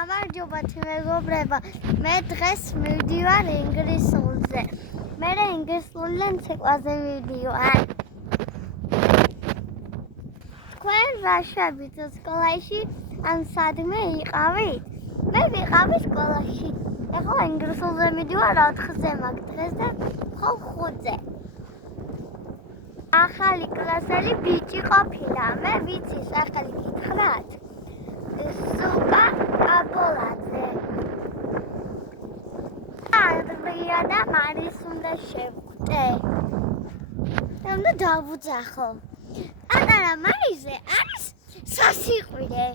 გამარჯობათ მეგობრებო, მე დღეს მივდივარ ინგლისურზე. მე ინგლისურიდან ცეკვაზე მივდივარ. თქვენ რა შვებით სკოლაში ან სადმე იყავით? მე ვიყავი სკოლაში. ეხლა ინგლისურზე მივდივარ 4-ზე მაგ დღეს და მხოლოდ 5-ზე. ახალი კლასელი ბიჭი ყოფილა. მე ვიცი სახელი გითხრათ. სუკა აბოლაძე. ადრია და მარის უნდა შევხვდე. და უნდა დავუძახო. პატარა მარიზე არის სასიყვირე.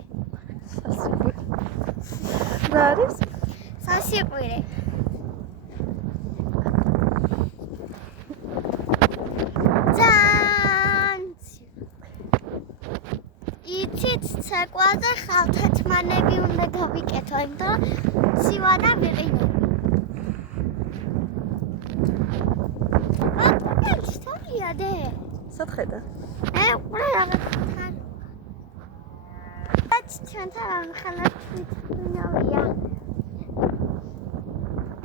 რა არის? სასიყვირე. იცით ცეკვაზე ხალთათმანები უნდა გავიკეთო, იმიტომ ცივა და ვიყინო. მაგალითად სწორია დე. სათხედა. ყურე რაღაც თან. ჩვენთან ხალათმანია.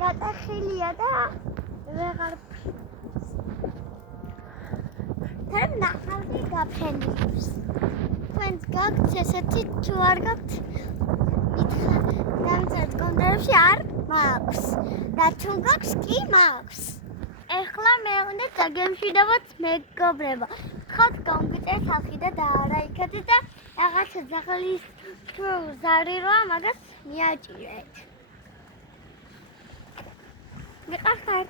გადახილია და ვეღარ თან ნახავდი გაფრენდებს. თქვენს გაქვთ ესეთი თუ არ გაქვთ? მითხრა დამწერთ კომენტარებში არ მაქვს. და თუ გაქვს კი მაქვს. ეხლა მე უნდა დაგემშვიდობოთ მეგობრებო. ხოთ კომპიუტერს ხალხი და დაარაიქეთ და რაღაც ძაღლის თუ ზარი როა მაგას მიაჭირეთ. მიყარხართ?